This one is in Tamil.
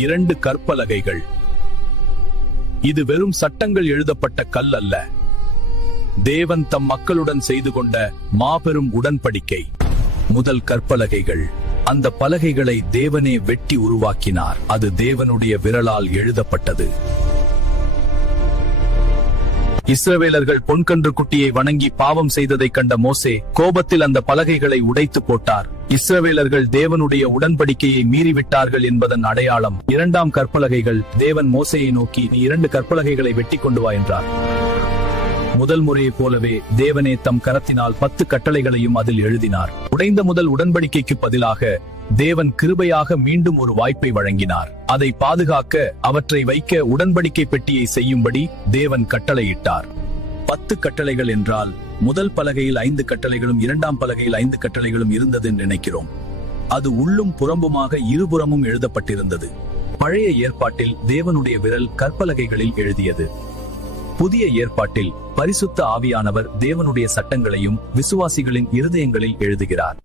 2 கற்பலகைகள். இது வெறும் சட்டங்கள் எழுதப்பட்ட கல் அல்ல, தேவன் தம் மக்களுடன் செய்து கொண்ட மாபெரும் உடன்படிக்கை. முதல் கற்பலகைகள். அந்த பலகைகளை தேவனே வெட்டி உருவாக்கினார். அது தேவனுடைய விரலால் எழுதப்பட்டது. இஸ்ரவேலர்கள் பொன்கன்று குட்டியை வணங்கி பாவம் செய்ததைக் கண்ட மோசே கோபத்தில் அந்த பலகைகளை உடைத்து போட்டார். இஸ்ரவேலர்கள் தேவனுடைய உடன்படிக்கையை மீறிவிட்டார்கள் என்பதன் அடையாளம். 2ஆம் கற்பலகைகள். தேவன் மோசேயை நோக்கி, நீ 2 கற்பலகைகளை வெட்டி கொண்டு வா என்றார். முதல் முறையைப் போலவே தேவனே தம் கரத்தினால் 10 கட்டளைகளையும் அதில் எழுதினார். உடைந்த முதல் உடன்படிக்கைக்கு பதிலாக தேவன் கிருபையாக மீண்டும் ஒரு வாய்ப்பை வழங்கினார். அதை பாதுகாக்க, அவற்றை வைக்க உடன்படிக்கை பெட்டியை செய்யும்படி தேவன் கட்டளையிட்டார். 10 கட்டளைகள் என்றால் முதல் பலகையில் 5 கட்டளைகளும் 2ஆம் பலகையில் 5 கட்டளைகளும் இருந்தது நினைக்கிறோம். அது உள்ளும் புறம்புமாக இருபுறமும் எழுதப்பட்டிருந்தது. பழைய ஏற்பாட்டில் தேவனுடைய விரல் கற்பலகைகளில் எழுதியது. புதிய ஏற்பாட்டில் பரிசுத்த ஆவியானவர் தேவனுடைய சட்டங்களையும் விசுவாசிகளின் இருதயங்களில் எழுதுகிறார்.